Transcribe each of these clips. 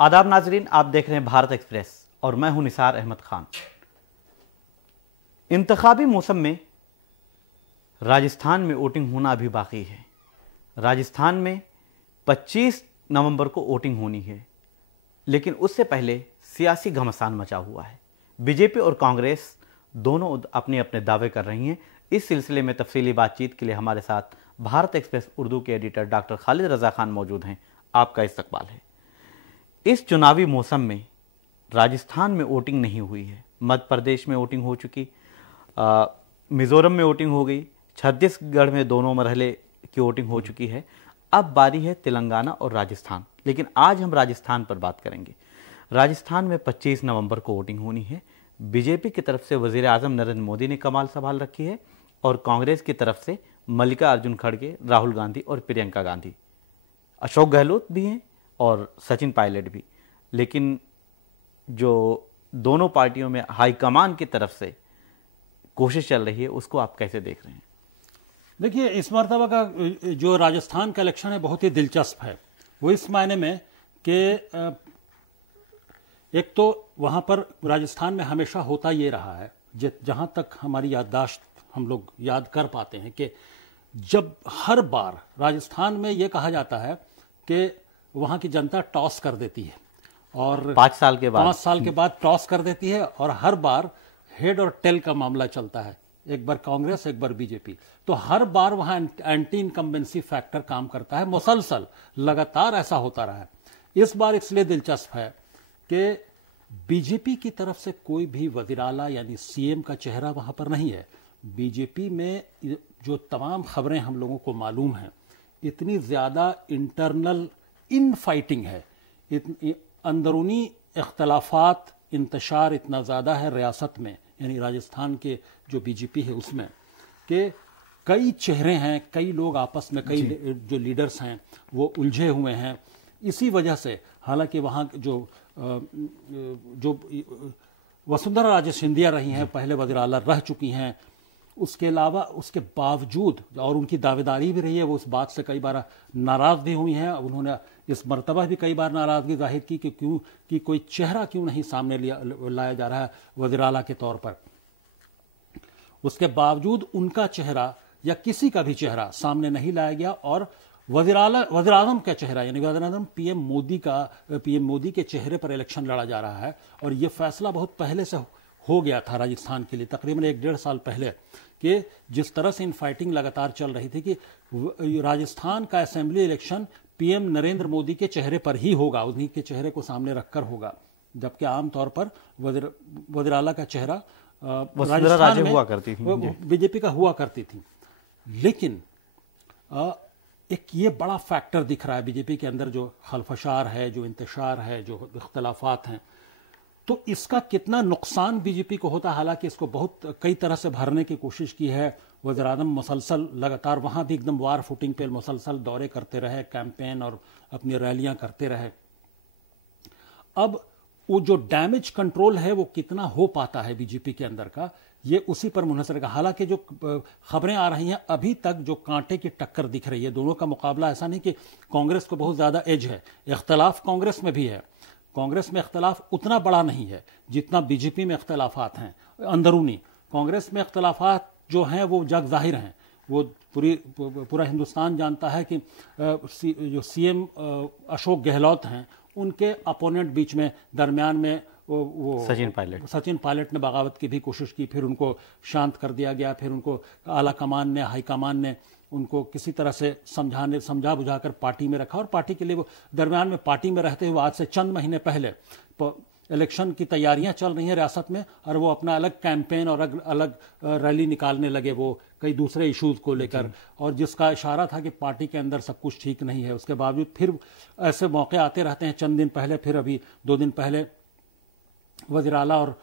आदाब नाजरीन, आप देख रहे हैं भारत एक्सप्रेस और मैं हूं निसार अहमद खान। इंतखाबी मौसम में राजस्थान में वोटिंग होना अभी बाकी है। राजस्थान में 25 नवंबर को वोटिंग होनी है, लेकिन उससे पहले सियासी घमासान मचा हुआ है। बीजेपी और कांग्रेस दोनों अपने अपने दावे कर रही हैं। इस सिलसिले में तफसीली बातचीत के लिए हमारे साथ भारत एक्सप्रेस उर्दू के एडिटर डॉक्टर खालिद रजा खान मौजूद हैं। आपका इस्तकबाल है। इस चुनावी मौसम में राजस्थान में वोटिंग नहीं हुई है, मध्य प्रदेश में वोटिंग हो चुकी, मिजोरम में वोटिंग हो गई, छत्तीसगढ़ में दोनों मरहले की वोटिंग हो चुकी है। अब बारी है तेलंगाना और राजस्थान, लेकिन आज हम राजस्थान पर बात करेंगे। राजस्थान में 25 नवंबर को वोटिंग होनी है। बीजेपी की तरफ से वजीर आजम नरेंद्र मोदी ने कमाल संभाल रखी है और कांग्रेस की तरफ से मल्लिकार्जुन खड़गे, राहुल गांधी और प्रियंका गांधी, अशोक गहलोत भी हैं और सचिन पायलट भी। लेकिन जो दोनों पार्टियों में हाईकमान की तरफ से कोशिश चल रही है, उसको आप कैसे देख रहे हैं? देखिए, इस मरतबा का जो राजस्थान का इलेक्शन है बहुत ही दिलचस्प है। वो इस मायने में कि एक तो वहां पर राजस्थान में हमेशा होता ये रहा है, जहां तक हमारी याददाश्त हम लोग याद कर पाते हैं, कि जब हर बार राजस्थान में ये कहा जाता है कि वहां की जनता टॉस कर देती है और 5 साल के बाद टॉस कर देती है और हर बार हेड और टेल का मामला चलता है, एक बार कांग्रेस एक बार बीजेपी। तो हर बार वहां एंटी इनकम्बेंसी फैक्टर काम करता है, मुसलसल लगातार ऐसा होता रहा है। इस बार इसलिए दिलचस्प है कि बीजेपी की तरफ से कोई भी वज़ीर-ए-आला यानी सीएम का चेहरा वहां पर नहीं है। बीजेपी में जो तमाम खबरें हम लोगों को मालूम हैं, इतनी ज्यादा इंटरनल इन फाइटिंग है, अंदरूनी इख्तलाफात इंतशार इतना ज़्यादा है रियासत में, यानी राजस्थान के जो बीजेपी है उसमें, कि कई चेहरे हैं, कई लोग आपस में, कई जो लीडर्स हैं वो उलझे हुए हैं। इसी वजह से हालांकि वहाँ जो वसुंधरा राजे सिंधिया रही हैं, पहले वज़ीर आला रह चुकी हैं, उसके अलावा उसके बावजूद और उनकी दावेदारी भी रही है, वो उस बात से कई बार नाराज भी हुई हैं। उन्होंने इस मरतबा भी कई बार नाराजगी जाहिर की कि क्यों कि कोई चेहरा क्यों नहीं सामने लाया जा रहा है वज़ीर आला के तौर पर। उसके बावजूद उनका चेहरा या किसी का भी चेहरा सामने नहीं लाया गया और वज़ीर आज़म का चेहरा यानी वज़ीर आज़म पीएम मोदी के चेहरे पर इलेक्शन लड़ा जा रहा है। और ये फैसला बहुत पहले से हो गया था राजस्थान के लिए, तकरीबन 1-1.5 साल पहले, कि जिस तरह से इन फाइटिंग लगातार चल रही थी कि राजस्थान का assembly election PM Narendra Modi के चेहरे पर ही होगा, उन्हीं के चेहरे को सामने रखकर होगा, जबकि आमतौर पर वज़ीर आला का चेहरा राजस्थान में हुआ करती थी, बीजेपी का हुआ करती थी। लेकिन एक ये बड़ा फैक्टर दिख रहा है बीजेपी के अंदर, जो खलफशार है, जो इंतशार है, जो इख्तलाफात हैं, तो इसका कितना नुकसान बीजेपी को होता है। हालांकि इसको बहुत कई तरह से भरने की कोशिश की है। वज़ीर आज़म मुसलसल लगातार वहां भी एकदम वार फुटिंग पे मुसलसल दौरे करते रहे, कैंपेन और अपनी रैलियां करते रहे। अब वो जो डैमेज कंट्रोल है वो कितना हो पाता है बीजेपी के अंदर का, ये उसी पर मुनहसर है। हालांकि जो खबरें आ रही हैं, अभी तक जो कांटे की टक्कर दिख रही है, दोनों का मुकाबला, ऐसा नहीं कि कांग्रेस को बहुत ज्यादा एज है, इख्तलाफ कांग्रेस में भी है। कांग्रेस में इख्तलाफ उतना बड़ा नहीं है जितना बीजेपी में इख्तलाफात हैं अंदरूनी। कांग्रेस में इख्तलाफात जो हैं वो जग जाहिर हैं, वो पूरा हिंदुस्तान जानता है कि जो सीएम अशोक गहलोत हैं, उनके अपोनेंट बीच में दरमियान में वो सचिन पायलट ने बगावत की भी कोशिश की, फिर उनको शांत कर दिया गया, फिर उनको आला कमान ने, हाई कमान ने उनको किसी तरह से समझा बुझाकर पार्टी में रखा। और पार्टी के लिए वो दरमियान में पार्टी में रहते हुए आज से चंद महीने पहले इलेक्शन की तैयारियां चल रही हैं रियासत में, और वो अपना अलग कैंपेन और अलग रैली निकालने लगे, वो कई दूसरे इश्यूज को लेकर, और जिसका इशारा था कि पार्टी के अंदर सब कुछ ठीक नहीं है। उसके बावजूद फिर ऐसे मौके आते रहते हैं। चंद दिन पहले, फिर अभी 2 दिन पहले वज़ीर आला और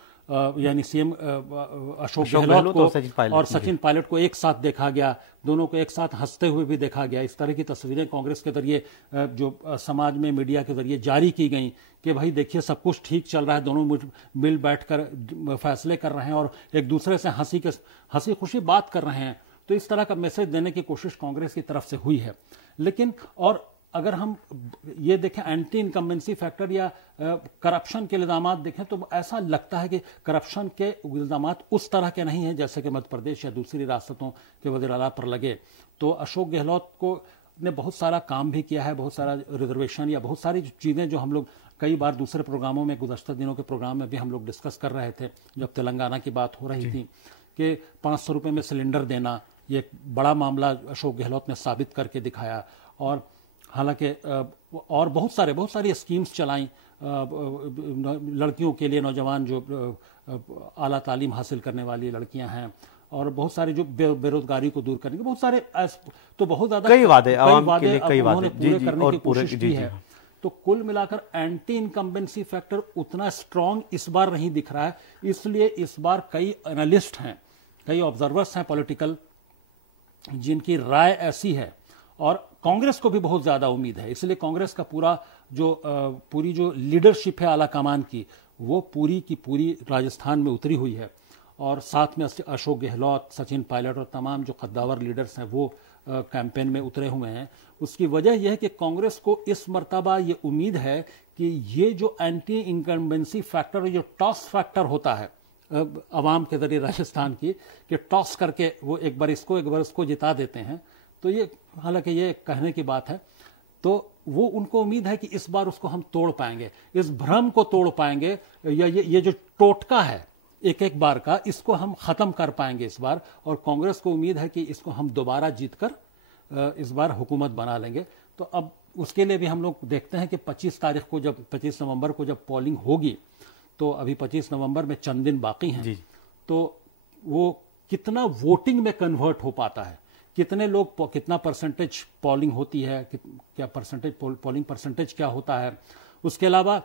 यानी सीएम अशोक गहलोत को और सचिन पायलट को एक साथ देखा गया, दोनों को एक साथ हंसते हुए भी देखा गया। इस तरह की तस्वीरें कांग्रेस के जरिए जो समाज में मीडिया के जरिए जारी की गई कि भाई देखिए सब कुछ ठीक चल रहा है, दोनों मिल बैठकर फैसले कर रहे हैं और एक दूसरे से हंसी खुशी बात कर रहे हैं। तो इस तरह का मैसेज देने की कोशिश कांग्रेस की तरफ से हुई है। लेकिन और अगर हम ये देखें एंटी इनकम्बेंसी फैक्टर या करप्शन के इल्जामात देखें तो ऐसा लगता है कि करप्शन के इल्जामात उस तरह के नहीं हैं जैसे कि मध्य प्रदेश या दूसरी रियासतों के वज़ीर आला पर लगे। तो अशोक गहलोत को ने बहुत सारा काम भी किया है, बहुत सारा रिजर्वेशन या बहुत सारी चीज़ें जो हम लोग कई बार दूसरे प्रोग्रामों में, गुज़श्ता दिनों के प्रोग्राम में भी हम लोग डिस्कस कर रहे थे जब तेलंगाना की बात हो रही थी कि 500 रुपये में सिलेंडर देना, ये एक बड़ा मामला अशोक गहलोत ने साबित करके दिखाया। और हालांकि और बहुत सारी स्कीम्स चलाई लड़कियों के लिए, नौजवान जो आला तालीम हासिल करने वाली लड़कियां हैं, और बहुत सारे जो बेरोजगारी को दूर करने के बहुत सारे, तो बहुत ज्यादा कई वादे उन्होंने पूरे करने की कोशिश की है। तो कुल मिलाकर एंटी इनकम्बेंसी फैक्टर उतना स्ट्रांग इस बार नहीं दिख रहा है। इसलिए इस बार कई एनालिस्ट हैं, कई ऑब्जर्वर्स हैं पॉलिटिकल, जिनकी राय ऐसी है, और कांग्रेस को भी बहुत ज्यादा उम्मीद है। इसलिए कांग्रेस का पूरी जो लीडरशिप है आला कमान की, वो पूरी की पूरी राजस्थान में उतरी हुई है। और साथ में अशोक गहलोत, सचिन पायलट और तमाम जो कद्दावर लीडर्स हैं वो कैंपेन में उतरे हुए हैं। उसकी वजह यह है कि कांग्रेस को इस मर्तबा ये उम्मीद है कि ये जो एंटी इनकम्बेंसी फैक्टर, जो टॉस फैक्टर होता है अवाम के जरिए राजस्थान की, कि टॉस करके वो एक बार इसको जिता देते हैं, तो ये हालांकि ये कहने की बात है, तो वो उनको उम्मीद है कि इस बार उसको हम तोड़ पाएंगे, इस भ्रम को तोड़ पाएंगे, या ये जो टोटका है एक एक बार का, इसको हम खत्म कर पाएंगे इस बार। और कांग्रेस को उम्मीद है कि इसको हम दोबारा जीतकर इस बार हुकूमत बना लेंगे। तो अब उसके लिए भी हम लोग देखते हैं कि 25 नवंबर को जब पोलिंग होगी, तो अभी 25 नवंबर में चंद दिन बाकी हैं, तो वो कितना वोटिंग में कन्वर्ट हो पाता है, कितने लोग, कितना परसेंटेज पोलिंग होती है, क्या परसेंटेज पोलिंग परसेंटेज क्या होता है। उसके अलावा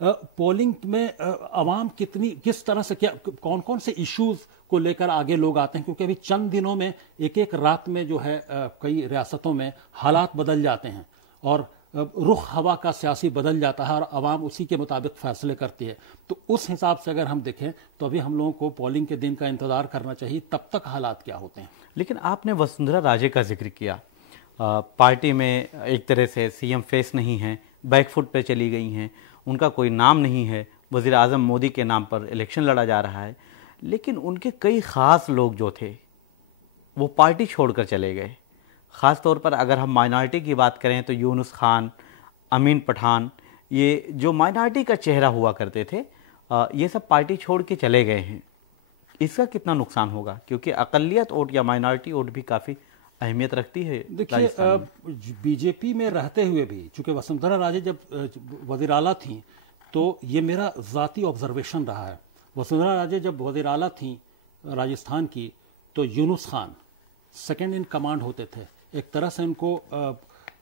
पोलिंग में अवाम किस तरह से, क्या कौन कौन से इश्यूज को लेकर आगे लोग आते हैं, क्योंकि अभी चंद दिनों में एक एक रात में जो है कई रियासतों में हालात बदल जाते हैं और रुख हवा का सियासी बदल जाता है और अवाम उसी के मुताबिक फैसले करती है। तो उस हिसाब से अगर हम देखें तो अभी हम लोगों को पोलिंग के दिन का इंतजार करना चाहिए, तब तक हालात क्या होते हैं। लेकिन आपने वसुंधरा राजे का जिक्र किया, पार्टी में एक तरह से सीएम फेस नहीं है, बैकफुट पे चली गई हैं, उनका कोई नाम नहीं है, वज़ीर आज़म मोदी के नाम पर इलेक्शन लड़ा जा रहा है, लेकिन उनके कई ख़ास लोग जो थे वो पार्टी छोड़कर चले गए। ख़ास तौर पर अगर हम माइनॉरिटी की बात करें तो यूनुस खान, अमीन पठान, ये जो माइनॉरिटी का चेहरा हुआ करते थे, ये सब पार्टी छोड़ के चले गए हैं। इसका कितना नुकसान होगा, क्योंकि अक़लियत वोट या माइनॉरिटी वोट भी काफ़ी अहमियत रखती है। देखिए, बीजेपी में रहते हुए भी, चूंकि वसुंधरा राजे जब वज़ीर आला थी, तो ये मेरा ज़ाती ऑब्जर्वेशन रहा है, वसुंधरा राजे जब वज़ीर आला थी राजस्थान की, तो Yunus Khan second in command होते थे। एक तरह से इनको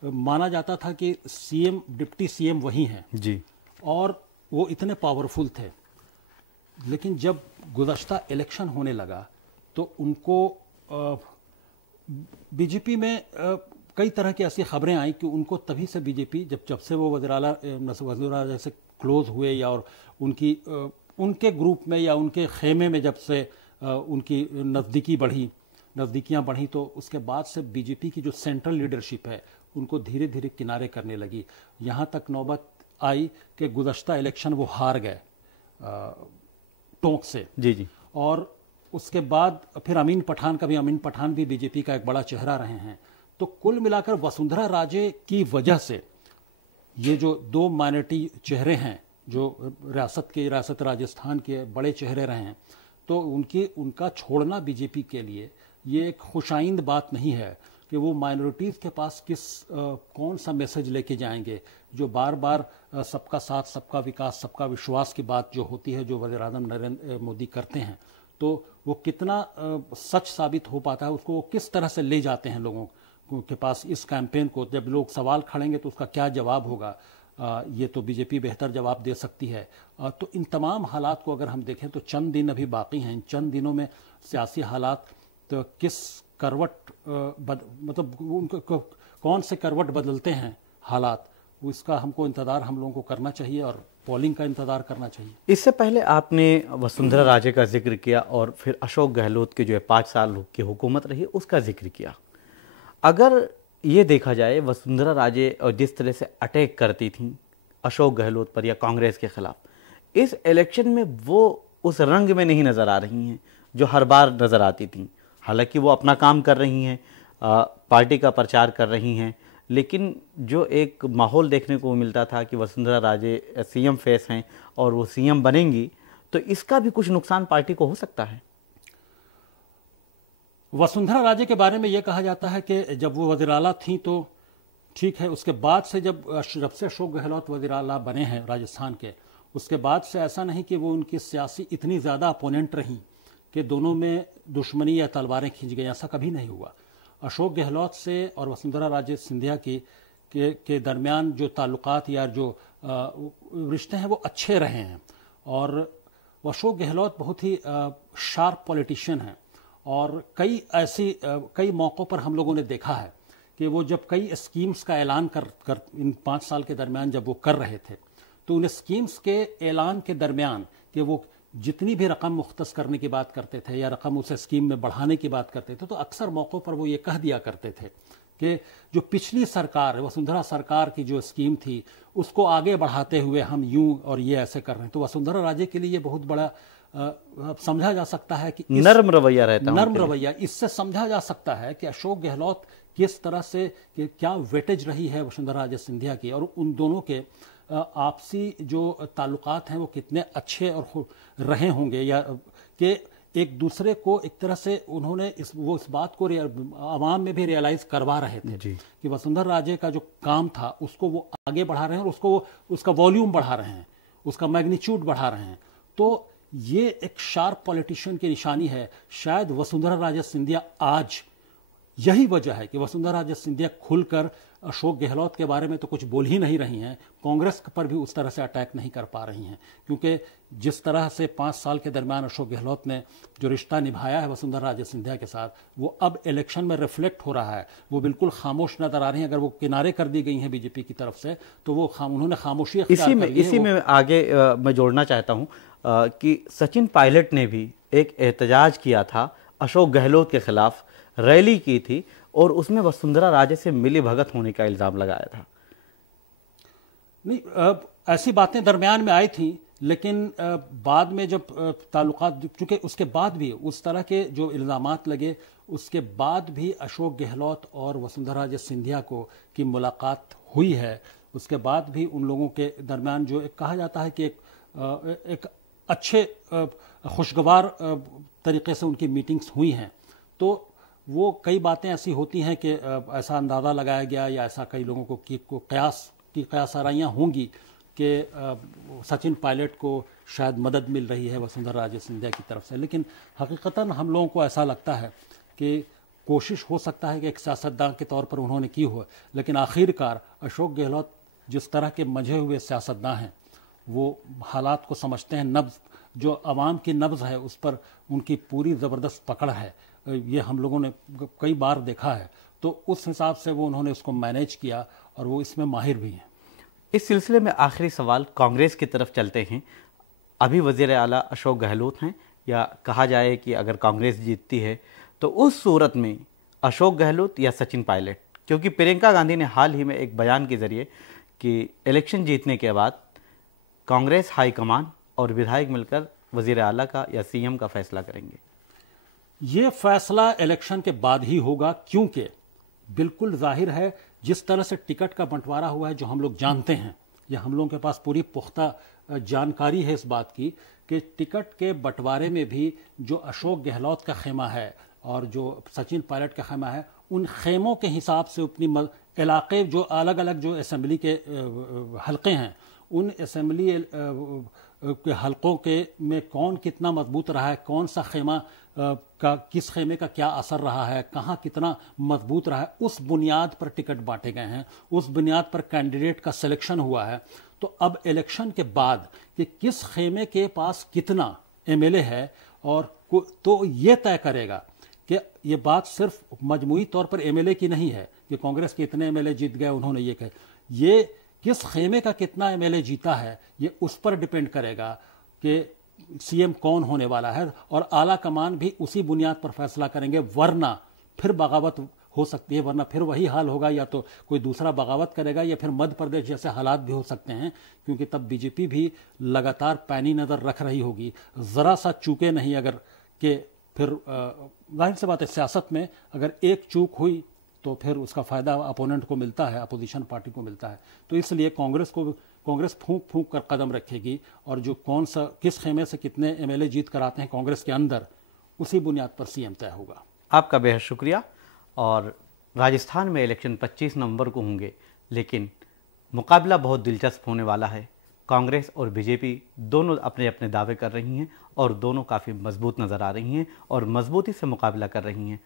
माना जाता था कि सीएम, डिप्टी सीएम वही हैं जी, और वो इतने पावरफुल थे। लेकिन जब गुज़श्ता इलेक्शन होने लगा तो उनको बीजेपी में कई तरह की ऐसी खबरें आई कि उनको तभी से बीजेपी, जब से वो वज़ीर आला से क्लोज हुए, या और उनके ग्रुप में या उनके खेमे में जब से उनकी नज़दीकियाँ बढ़ी, तो उसके बाद से बीजेपी की जो सेंट्रल लीडरशिप है उनको धीरे धीरे किनारे करने लगी। यहाँ तक नौबत आई कि गुज़श्ता इलेक्शन वो हार गए टोंक से। जी। और उसके बाद फिर अमीन पठान भी बीजेपी का एक बड़ा चेहरा रहे हैं। तो कुल मिलाकर वसुंधरा राजे की वजह से ये जो दो माइनॉरिटी चेहरे हैं, जो रियासत राजस्थान के बड़े चेहरे रहे हैं, तो उनका छोड़ना बीजेपी के लिए ये एक खुशाइंद बात नहीं है कि वो माइनॉरिटीज़ के पास कौन सा मैसेज लेके जाएंगे, जो बार बार सबका साथ, सबका विकास, सबका विश्वास की बात जो होती है, जो वज़ीर आज़म नरेंद्र मोदी करते हैं, तो वो कितना सच साबित हो पाता है, उसको वो किस तरह से ले जाते हैं लोगों के पास इस कैंपेन को। जब लोग सवाल खड़ेंगे तो उसका क्या जवाब होगा, ये तो बीजेपी बेहतर जवाब दे सकती है। तो इन तमाम हालात को अगर हम देखें तो चंद दिन अभी बाकी हैं। इन चंद दिनों में सियासी हालात तो किस करवट मतलब उनको कौन से करवट बदलते हैं हालात, इसका हमको इंतज़ार हम लोगों को करना चाहिए और पोलिंग का इंतज़ार करना चाहिए। इससे पहले आपने वसुंधरा राजे का जिक्र किया और फिर अशोक गहलोत के जो है 5 साल की हुकूमत रही उसका जिक्र किया। अगर ये देखा जाए वसुंधरा राजे और जिस तरह से अटैक करती थी अशोक गहलोत पर या कांग्रेस के खिलाफ, इस इलेक्शन में वो उस रंग में नहीं नजर आ रही हैं जो हर बार नजर आती थी। हालांकि वो अपना काम कर रही हैं, पार्टी का प्रचार कर रही हैं, लेकिन जो एक माहौल देखने को मिलता था कि वसुंधरा राजे सीएम फेस हैं और वो सीएम बनेंगी, तो इसका भी कुछ नुकसान पार्टी को हो सकता है। वसुंधरा राजे के बारे में यह कहा जाता है कि जब वो वज़ीर आला थी तो ठीक है, उसके बाद से जब से अशोक गहलोत वज़ीर आला बने हैं राजस्थान के, उसके बाद से ऐसा नहीं कि वो उनकी सियासी इतनी ज़्यादा अपोनेंट रहीं कि दोनों में दुश्मनी या तलवारें खींच गई, ऐसा कभी नहीं हुआ। अशोक गहलोत से और वसुंधरा राजे सिंधिया के दरमियान जो ताल्लुकात या जो रिश्ते हैं वो अच्छे रहे हैं। और अशोक गहलोत बहुत ही शार्प पॉलिटिशियन हैं और कई मौक़ों पर हम लोगों ने देखा है कि वो जब कई स्कीम्स का ऐलान कर इन 5 साल के दरमियान जब वो कर रहे थे, तो उन स्कीम्स के ऐलान के दरमियान कि वो जितनी भी रकम मुख्तस करने की बात करते थे या रकम उस स्कीम में बढ़ाने की बात करते थे, तो अक्सर मौक़ों पर वो ये कह दिया करते थे कि जो पिछली सरकार, वसुंधरा सरकार की जो स्कीम थी उसको आगे बढ़ाते हुए हम यूं और ये ऐसे कर रहे हैं। तो वसुंधरा राजे के लिए ये बहुत बड़ा समझा जा सकता है कि नर्म रवैया रहता है, नर्म रवैया। इससे समझा जा सकता है कि अशोक गहलोत किस तरह से क्या वेटेज रही है वसुंधरा राजे सिंधिया की, और उन दोनों के आपसी जो ताल्लुकात हैं वो कितने अच्छे और रहे होंगे, या कि एक दूसरे को एक तरह से उन्होंने इस बात को आवाम में भी रियलाइज करवा रहे थे कि वसुंधरा राजे का जो काम था उसको वो आगे बढ़ा रहे हैं और उसका वॉल्यूम बढ़ा रहे हैं, उसका मैग्नीट्यूड बढ़ा रहे हैं। तो ये एक शार्प पॉलिटिशियन की निशानी है। शायद वसुंधरा राजे सिंधिया आज, यही वजह है कि वसुंधरा राजे सिंधिया खुलकर अशोक गहलोत के बारे में तो कुछ बोल ही नहीं रही हैं, कांग्रेस पर भी उस तरह से अटैक नहीं कर पा रही हैं, क्योंकि जिस तरह से 5 साल के दरमियान अशोक गहलोत ने जो रिश्ता निभाया है वसुंधरा राजे सिंधिया के साथ, वो अब इलेक्शन में रिफ्लेक्ट हो रहा है। वो बिल्कुल खामोश नजर आ रही हैं। अगर वो किनारे कर दी गई हैं बीजेपी की तरफ से, तो वो उन्होंने खामोशी इसी में आगे मैं जोड़ना चाहता हूँ कि सचिन पायलट ने भी एक एहतजाज किया था, अशोक गहलोत के खिलाफ रैली की थी और उसमें वसुंधरा राजे से मिली भगत होने का इल्जाम लगाया था। नहीं, ऐसी बातें दरमियान में आई थी, लेकिन बाद में जब ताल्लुकात, चूंकि उसके बाद भी उस तरह के जो इल्जामात लगे, उसके बाद भी अशोक गहलोत और वसुंधरा राजे सिंधिया की मुलाकात हुई है। उसके बाद भी उन लोगों के दरमियान जो एक कहा जाता है कि एक अच्छे खुशगवार तरीके से उनकी मीटिंग्स हुई हैं। तो वो कई बातें ऐसी होती हैं कि ऐसा अंदाज़ा लगाया गया या ऐसा कई लोगों को कयास आराइयाँ होंगी कि सचिन पायलट को शायद मदद मिल रही है वसुंधरा राजे सिंधिया की तरफ से, लेकिन हकीकतन हम लोगों को ऐसा लगता है कि कोशिश हो सकता है कि एक सियासतदान के तौर पर उन्होंने की हो, लेकिन आखिरकार अशोक गहलोत जिस तरह के मंझे हुए सियासतदान हैं, वो हालात को समझते हैं। नब्ज़ जो आवाम की नब्ज़ है उस पर उनकी पूरी ज़बरदस्त पकड़ है, ये हम लोगों ने कई बार देखा है। तो उस हिसाब से वो उन्होंने उसको मैनेज किया और वो इसमें माहिर भी हैं। इस सिलसिले में आखिरी सवाल कांग्रेस की तरफ चलते हैं। अभी वज़ीर आला अशोक गहलोत हैं, या कहा जाए कि अगर कांग्रेस जीतती है तो उस सूरत में अशोक गहलोत या सचिन पायलट, क्योंकि प्रियंका गांधी ने हाल ही में एक बयान के जरिए कि इलेक्शन जीतने के बाद कांग्रेस हाईकमान और विधायक मिलकर वज़ीर आला का या सीएम का फैसला करेंगे। ये फैसला इलेक्शन के बाद ही होगा, क्योंकि बिल्कुल जाहिर है जिस तरह से टिकट का बंटवारा हुआ है, जो हम लोग जानते हैं, या हम लोगों के पास पूरी पुख्ता जानकारी है इस बात की कि टिकट के बंटवारे में भी जो अशोक गहलोत का खेमा है और जो सचिन पायलट का खेमा है, उन खेमों के हिसाब से अपनी इलाके जो अलग अलग जो असेंबली के हलके हैं, उन असेंबली के हलकों के में कौन कितना मजबूत रहा है, कौन सा खेमा का किस खेमे का क्या असर रहा है, कहाँ कितना मजबूत रहा है, उस बुनियाद पर टिकट बांटे गए हैं, उस बुनियाद पर कैंडिडेट का सिलेक्शन हुआ है। तो अब इलेक्शन के बाद कि किस खेमे के पास कितना एमएलए है, और तो ये तय करेगा कि ये बात सिर्फ मजमूई तौर पर एमएलए की नहीं है कि कांग्रेस के इतने एमएलए जीत गए, उन्होंने ये कहा, ये किस खेमे का कितना एमएलए जीता है, ये उस पर डिपेंड करेगा कि सीएम कौन होने वाला है, और आला कमान भी उसी बुनियाद पर फैसला करेंगे, वरना फिर बगावत हो सकती है, वरना फिर वही हाल होगा, या तो कोई दूसरा बगावत करेगा या फिर मध्य प्रदेश जैसे हालात भी हो सकते हैं, क्योंकि तब बीजेपी भी लगातार पैनी नज़र रख रही होगी। ज़रा सा चूके नहीं अगर के फिर जाहिर सी बात है, सियासत में अगर एक चूक हुई तो फिर उसका फ़ायदा अपोनेंट को मिलता है, अपोजिशन पार्टी को मिलता है। तो इसलिए कांग्रेस फूंक फूंक कर कदम रखेगी, और जो किस खेमे से कितने एमएलए जीत कर आते हैं कांग्रेस के अंदर, उसी बुनियाद पर सीएम तय होगा। आपका बेहद शुक्रिया। और राजस्थान में इलेक्शन 25 नवंबर को होंगे, लेकिन मुकाबला बहुत दिलचस्प होने वाला है। कांग्रेस और बीजेपी दोनों अपने अपने दावे कर रही हैं और दोनों काफ़ी मजबूत नज़र आ रही हैं और मजबूती से मुकाबला कर रही हैं।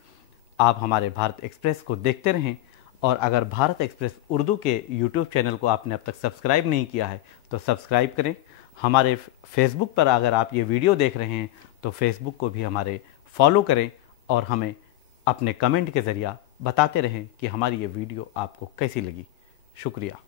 आप हमारे भारत एक्सप्रेस को देखते रहें, और अगर भारत एक्सप्रेस उर्दू के यूट्यूब चैनल को आपने अब तक सब्सक्राइब नहीं किया है तो सब्सक्राइब करें। हमारे फेसबुक पर अगर आप ये वीडियो देख रहे हैं तो फेसबुक को भी हमारे फॉलो करें, और हमें अपने कमेंट के ज़रिए बताते रहें कि हमारी ये वीडियो आपको कैसी लगी। शुक्रिया।